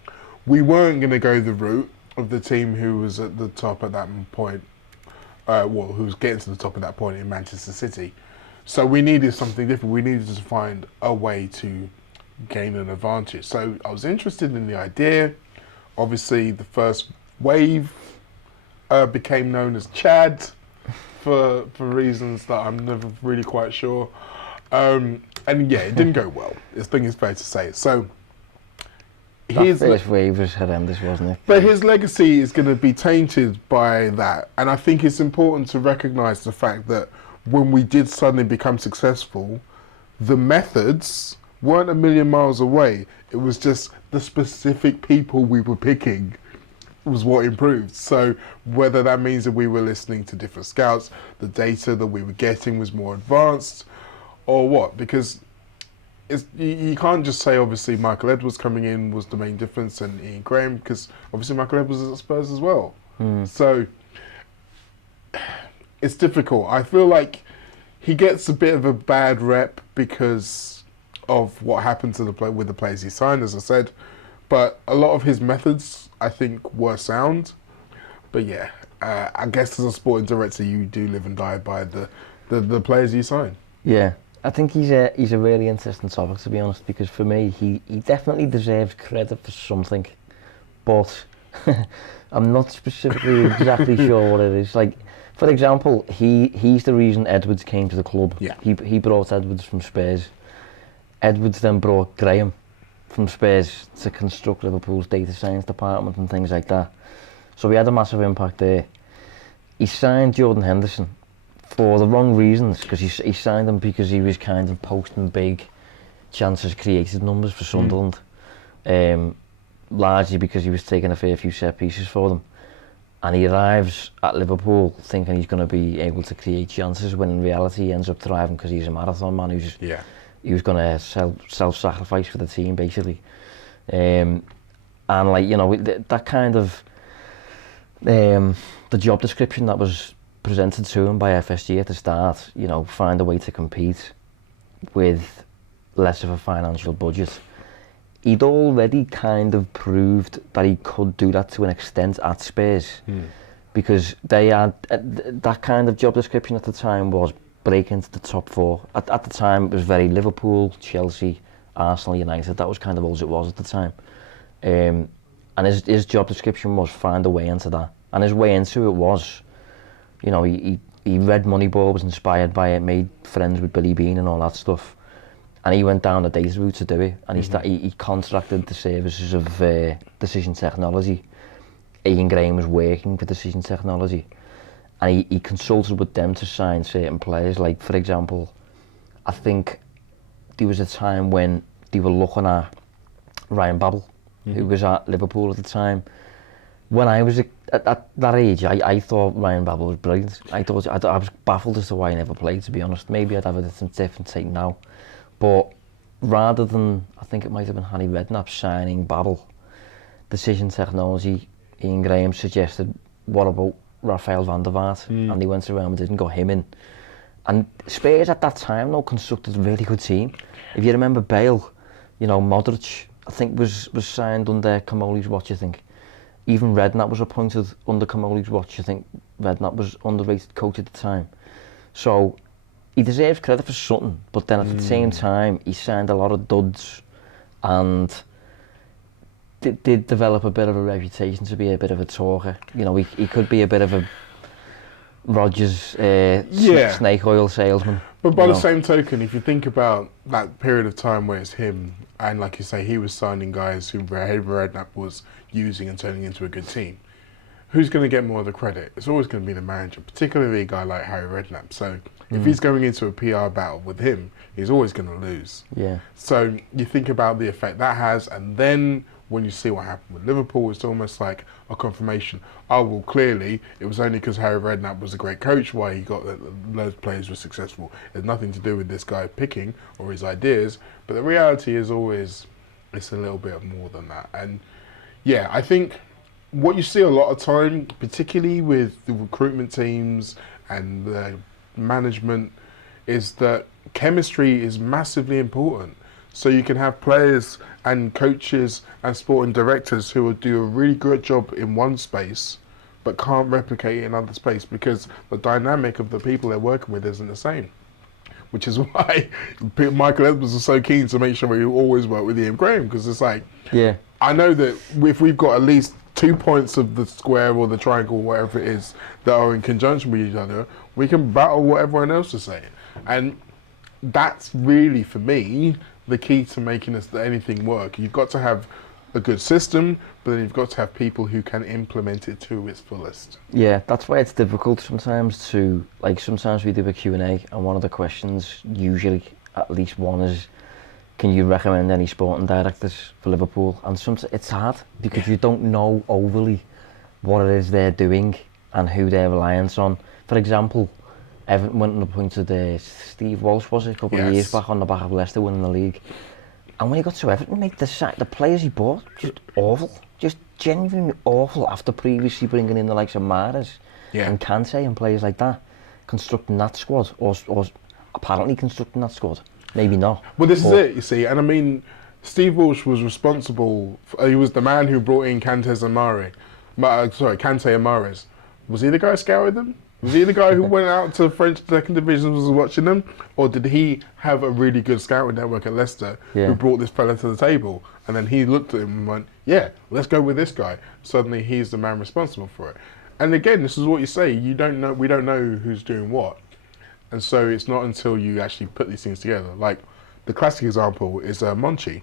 we weren't going to go the route of the team who was at the top at that point, who was getting to the top at that point in Manchester City. So we needed something different. We needed to find a way to gain an advantage. So I was interested in the idea. Obviously, the first wave became known as Chad for reasons that I'm never really quite sure. And yeah, it didn't go well. I think it's fair to say. So his first wave was horrendous, wasn't it? But his legacy is going to be tainted by that. And I think it's important to recognise the fact that when we did suddenly become successful, the methods weren't a million miles away. It was just the specific people we were picking was what improved. So whether that means that we were listening to different scouts, the data that we were getting was more advanced, or what? Because you can't just say obviously Michael Edwards coming in was the main difference and Ian Graham, because obviously Michael Edwards is at Spurs as well. So it's difficult. I feel like he gets a bit of a bad rep because of what happened to with the players he signed, as I said. But a lot of his methods, I think, were sound. But yeah, I guess as a sporting director, you do live and die by the players you sign. Yeah, I think he's a really interesting topic, to be honest, because for me, he definitely deserves credit for something, but I'm not specifically exactly sure what it is. Like, for example, he's the reason Edwards came to the club. Yeah. He brought Edwards from Spurs. Edwards then brought Graham from Spurs to construct Liverpool's data science department and things like that. So he had a massive impact there. He signed Jordan Henderson for the wrong reasons, because he signed him because he was kind of posting big chances created numbers for Sunderland, largely because he was taking a fair few set pieces for them. And he arrives at Liverpool thinking he's going to be able to create chances, when in reality he ends up thriving because he's a marathon man he was going to self-sacrifice for the team, basically. And like, you know, that kind of the job description that was presented to him by FSG at the start, you know, find a way to compete with less of a financial budget. he'd already kind of proved that he could do that to an extent at Spurs, because they had that kind of job description at the time was break into the top four. At the time, it was very Liverpool, Chelsea, Arsenal, United. That was kind of all it was at the time. And his job description was find a way into that. And his way into it was, you know, he read Moneyball, was inspired by it, made friends with Billy Bean and all that stuff. And he went down the data route to do it. And he contracted the services of Decision Technology. Ian Graham was working for Decision Technology. And he consulted with them to sign certain players. Like, for example, I think there was a time when they were looking at Ryan Babel, who was at Liverpool at the time. When I was at that age, I thought Ryan Babel was brilliant. I was baffled as to why he never played, to be honest. Maybe I'd have a different take now. But rather than, I think it might have been Harry Redknapp signing Babel, Decision Technology, Ian Graham suggested, what about Raphael van der Vaart? And they went to Real Madrid and got him in. And Spurs at that time, though, constructed a really good team. If you remember Bale, you know, Modric, I think was signed under Kamoli's watch, I think. Even Redknapp was appointed under Kamoli's watch. I think Redknapp was underrated coach at the time. So he deserves credit for something, but then at the same time, he signed a lot of duds and did develop a bit of a reputation to be a bit of a talker. You know, he could be a bit of a Rodgers snake oil salesman. But by the same token, if you think about that period of time where it's him, and like you say, he was signing guys who Redknapp was using and turning into a good team, who's going to get more of the credit? It's always going to be the manager, particularly a guy like Harry Redknapp. So if he's going into a PR battle with him, he's always going to lose. Yeah. So you think about the effect that has, and then when you see what happened with Liverpool, it's almost like a confirmation. Oh, well, clearly, it was only because Harry Redknapp was a great coach why he got those players were successful. It's nothing to do with this guy picking or his ideas, but the reality is always, it's a little bit more than that. And yeah, I think what you see a lot of time, particularly with the recruitment teams and the management, is that chemistry is massively important. So you can have players and coaches and sporting directors who will do a really good job in one space but can't replicate it in another space because the dynamic of the people they're working with isn't the same. Which is why Michael Edwards was so keen to make sure we always work with Ian Graham, because it's like, yeah, I know that if we've got at least 2 points of the square or the triangle, whatever it is, that are in conjunction with each other, we can battle what everyone else is saying. And that's really, for me, the key to making anything work. You've got to have a good system, but then you've got to have people who can implement it to its fullest. Yeah, that's why it's difficult sometimes to, like, sometimes we do a Q&A and one of the questions, usually at least one, is, can you recommend any sporting directors for Liverpool? And sometimes it's hard because you don't know overly what it is they're doing and who they're reliant on. For example, Everton went and appointed Steve Walsh, was it, a couple of years back on the back of Leicester winning the league. And when he got to Everton, mate, the players he bought, just awful. Just genuinely awful after previously bringing in the likes of Mahrez and Kante and players like that. Constructing that squad, or apparently constructing that squad. Maybe not. Well, this is it, you see. And I mean, Steve Walsh was responsible. He was the man who brought in Kante and Mahrez. Was he the guy scouting them? Was he the guy who went out to French second divisions and was watching them? Or did he have a really good scouting network at Leicester who brought this fella to the table? And then he looked at him and went, yeah, let's go with this guy. Suddenly he's the man responsible for it. And again, this is what you say, we don't know who's doing what. And so it's not until you actually put these things together. Like, the classic example is Monchi,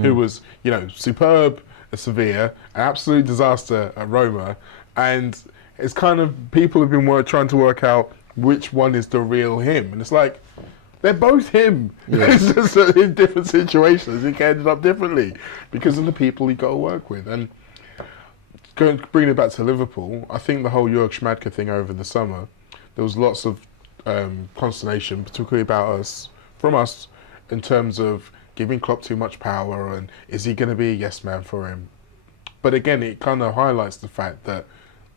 who was, you know, superb at Sevilla, an absolute disaster at Roma, and it's kind of, people have been trying to work out which one is the real him. And it's like, they're both him. Yeah. It's just that in different situations, it ended up differently because of the people he got to work with. And bringing it back to Liverpool, I think the whole Jörg Schmadtke thing over the summer, there was lots of consternation, particularly from us, in terms of giving Klopp too much power and is he going to be a yes man for him? But again, it kind of highlights the fact that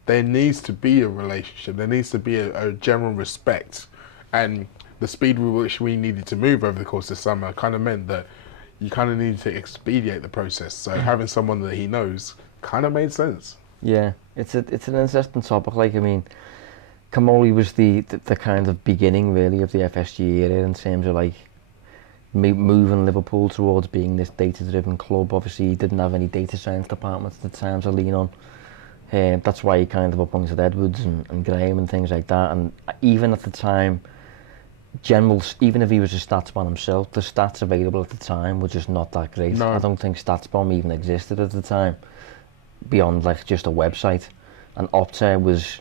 there needs to be a relationship. There needs to be a general respect. And the speed with which we needed to move over the course of the summer kind of meant that you kind of need to expedite the process. So having someone that he knows kind of made sense. Yeah, it's an interesting topic. Like, I mean, Kamoli was the kind of beginning really of the FSG era in terms of like moving Liverpool towards being this data-driven club. Obviously, he didn't have any data science departments at the time to lean on. That's why he kind of appointed Edwards and Graham and things like that. And even at the time, even if he was a statsman himself, the stats available at the time were just not that great. No. I don't think StatsBomb even existed at the time, beyond like just a website. And Opta was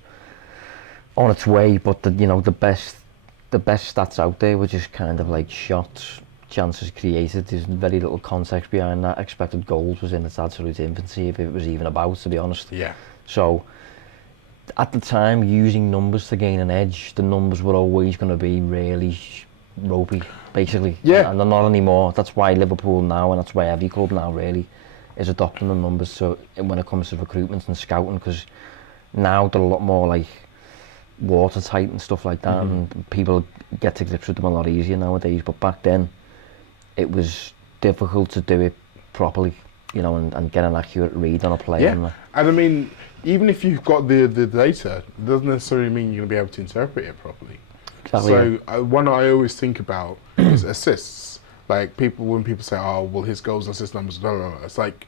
on its way, but the best stats out there were just kind of like shots, chances created. There's very little context behind that. Expected goals was in its absolute infancy, if it was even about, to be honest. Yeah. So at the time, using numbers to gain an edge, the numbers were always going to be really ropey, basically. Yeah. And they're not anymore. That's why Liverpool now, and that's why every club now really, is adopting the numbers. So when it comes to recruitment and scouting, because now they're a lot more like watertight and stuff like that, and people get to grips with them a lot easier nowadays. But back then, it was difficult to do it properly, and get an accurate read on a player. Yeah, and I mean, even if you've got the data, it doesn't necessarily mean you're going to be able to interpret it properly. Exactly, So one I always think about is assists. Like when people say, "Oh, well, his goals and assist numbers," blah, blah, blah. It's like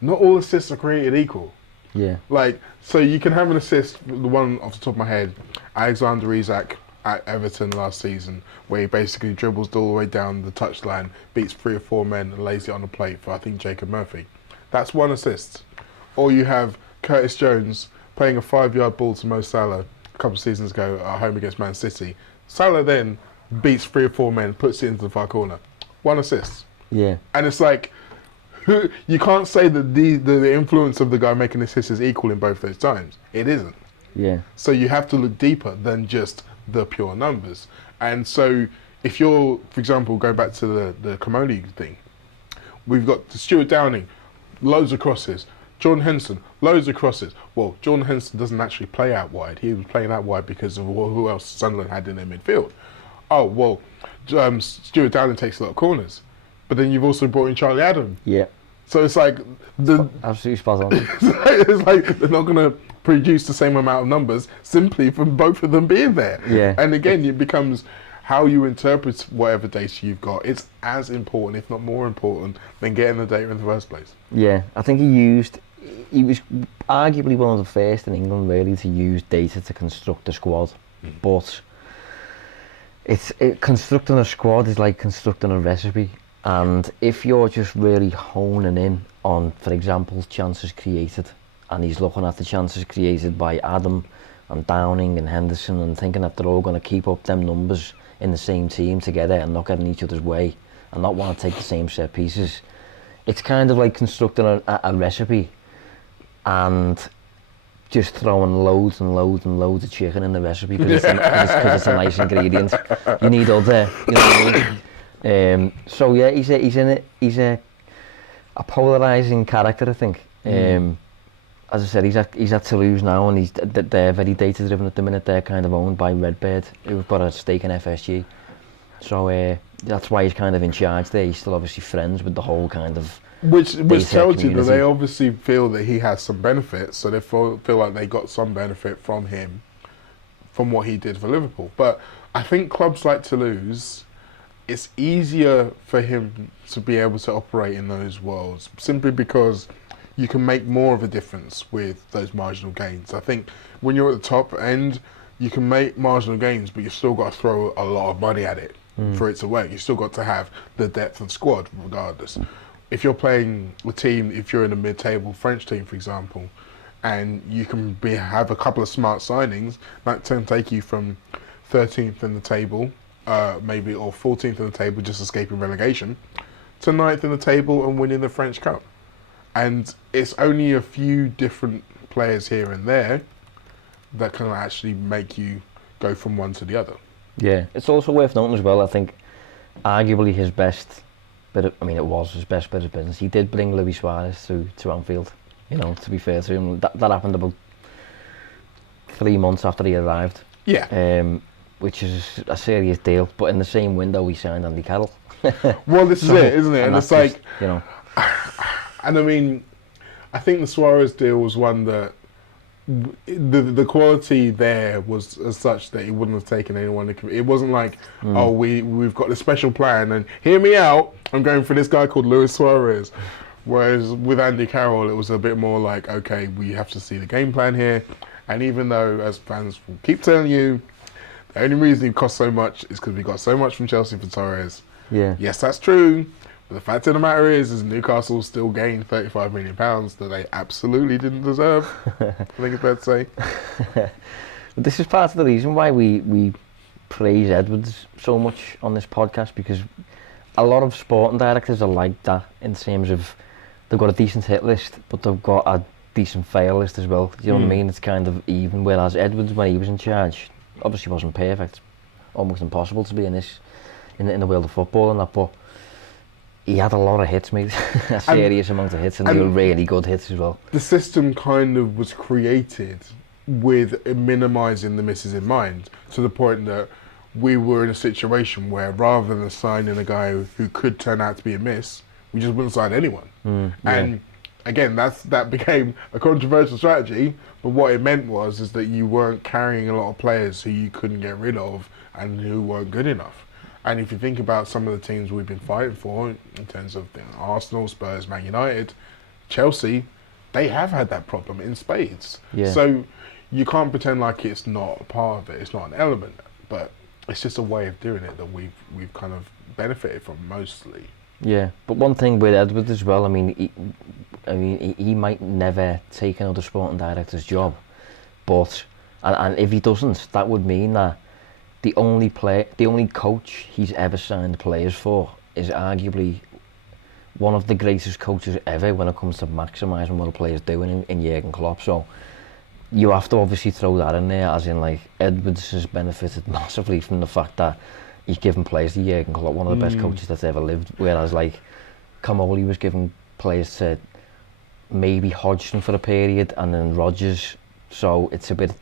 not all assists are created equal. Yeah. Like, so you can have an assist. The one off the top of my head, Alexander Isak at Everton last season, where he basically dribbles all the way down the touchline, beats 3 or 4 men, and lays it on the plate for I think Jacob Murphy. That's one assist. Or you have Curtis Jones playing a 5-yard ball to Mo Salah a couple of seasons ago at home against Man City. Salah then beats 3 or 4 men, puts it into the far corner. One assist. Yeah. And it's like, you can't say that the influence of the guy making assists is equal in both those times. It isn't. Yeah. So you have to look deeper than just the pure numbers. And so if you're, for example, go back to the Kamoli thing, we've got Stuart Downing, loads of crosses. Jordan Henderson, loads of crosses. Well, Jordan Henderson doesn't actually play out wide. He was playing out wide because of who else Sunderland had in their midfield. Oh, well, Stuart Downing takes a lot of corners. But then you've also brought in Charlie Adam. Yeah. So it's like absolutely spot on. it's like they're not going to produce the same amount of numbers simply from both of them being there. Yeah. And again, it becomes how you interpret whatever data you've got. It's as important, if not more important, than getting the data in the first place. Yeah, I think he was arguably one of the first in England really to use data to construct a squad. But constructing a squad is like constructing a recipe. And if you're just really honing in on, for example, chances created, and he's looking at the chances created by Adam and Downing and Henderson and thinking that they're all going to keep up them numbers in the same team together and not get in each other's way and not want to take the same set pieces, it's kind of like constructing a recipe and just throwing loads and loads and loads of chicken in the recipe because it's a nice ingredient. You need other, you know what I mean? So yeah, he's a polarising character, I think. As I said, he's at Toulouse now, and they're very data driven at the minute. They're kind of owned by Redbird, who've got a stake in FSG. So that's why he's kind of in charge there. He's still obviously friends with the whole kind of which tells community. You that they obviously feel that he has some benefit, so they feel like they got some benefit from him, from what he did for Liverpool. But I think clubs like Toulouse, it's easier for him to be able to operate in those worlds simply because you can make more of a difference with those marginal gains. I think when you're at the top end, you can make marginal gains, but you've still got to throw a lot of money at it for it to work. You've still got to have the depth of squad regardless. If you're playing a team, if you're in a mid-table French team, for example, and you can have a couple of smart signings, that can take you from 13th in the table, maybe, or 14th in the table, just escaping relegation, to 9th in the table and winning the French Cup. And it's only a few different players here and there that can actually make you go from one to the other. Yeah, it's also worth noting as well, I think, arguably his best bit of, it was his best bit of business. He did bring Luis Suarez to Anfield, to be fair to him. That happened about 3 months after he arrived. Yeah. Which is a serious deal, but in the same window he signed Andy Carroll. Well, this is it, isn't it? And it's like, just, you know. And I mean, I think the Suarez deal was one that the quality there was as such that he wouldn't have taken anyone. It wasn't like, oh, we've got this special plan and hear me out, I'm going for this guy called Luis Suarez. Whereas with Andy Carroll, it was a bit more like, okay, we have to see the game plan here. And even though, as fans will keep telling you, the only reason he cost so much is because we got so much from Chelsea for Torres. Yeah. Yes, that's true. But the fact of the matter is Newcastle still gained £35 million that they absolutely didn't deserve. I think it's fair to say. This is part of the reason why we praise Edwards so much on this podcast, because a lot of sporting directors are like that in terms of they've got a decent hit list, but they've got a decent fail list as well. Do you know what I mean? It's kind of even. Whereas Edwards, when he was in charge, obviously wasn't perfect, almost impossible to be in the world of football and that, but he had a lot of hits, mate. A serious amount of hits, and they were really good hits as well. The system kind of was created with minimising the misses in mind, to the point that we were in a situation where rather than signing a guy who could turn out to be a miss, we just wouldn't sign anyone. And again, that became a controversial strategy, but what it meant is that you weren't carrying a lot of players who you couldn't get rid of and who weren't good enough. And if you think about some of the teams we've been fighting for, in terms of Arsenal, Spurs, Man United, Chelsea, they have had that problem in spades. Yeah. So you can't pretend like it's not a part of it, it's not an element, but it's just a way of doing it that we've kind of benefited from mostly. Yeah, but one thing with Edwards as well, I mean, he might never take another sporting director's job, but and if he doesn't, that would mean that the only coach he's ever signed players for is arguably one of the greatest coaches ever when it comes to maximising what a player's doing in Jurgen Klopp. So you have to obviously throw that in there, as in like Edwards has benefited massively from the fact that he's given players to Jurgen Klopp, one of the best coaches that's ever lived, whereas like Kamoli was giving players to maybe Hodgson for a period and then Rodgers. So it's a bit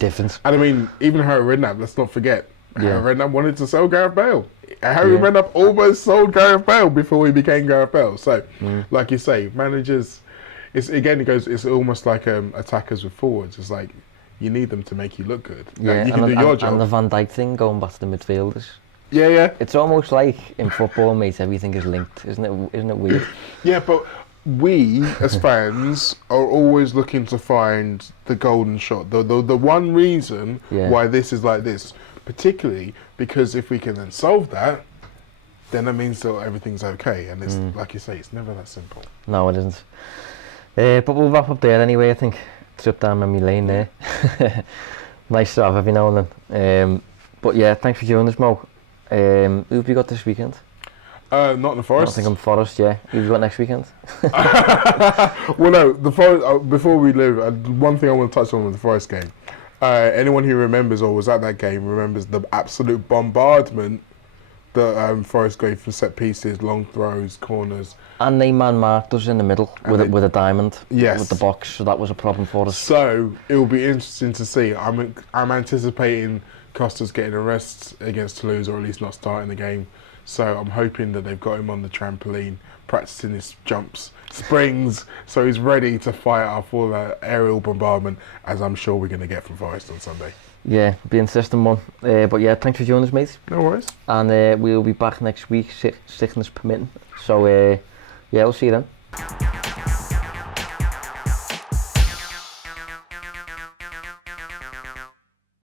different. And I mean, even Harry Redknapp, let's not forget, Harry Redknapp wanted to sell Gareth Bale. Harry Redknapp almost sold Gareth Bale before he became Gareth Bale. So, like you say, managers, it's almost like attackers with forwards. It's like, you need them to make you look good. Yeah, you can do your job. And the Van Dijk thing, going back to the midfielders. Yeah. It's almost like in football, mate, everything is linked, isn't it weird? Yeah, but we, as fans, are always looking to find the golden shot, the one reason why this is like this. Particularly because if we can then solve that, then that means that everything's okay. And it's like you say, it's never that simple. No, it isn't. But we'll wrap up there anyway, I think. Trip down memory lane there. Nice to have every now and then. But yeah, thanks for joining us, Mo. Who have you got this weekend? Not the Forest. I think I'm Forest, yeah. Who have you got next weekend? Well, no, the Forest. Before we leave, one thing I want to touch on with the Forest game. Anyone who remembers or was at that game remembers the absolute bombardment that Forest gave for set pieces, long throws, corners. And they man-marked us in the middle with a diamond. Yes. With the box, so that was a problem for us. So it will be interesting to see. I'm anticipating Costa's getting a rest against Toulouse, or at least not starting the game. So I'm hoping that they've got him on the trampoline, practicing his jumps, springs, so he's ready to fight off all that aerial bombardment, as I'm sure we're going to get from Forest on Sunday. Yeah, be an interesting one. But yeah, thanks for joining us, mate. No worries. And we'll be back next week, sickness permitting. So yeah, we'll see you then.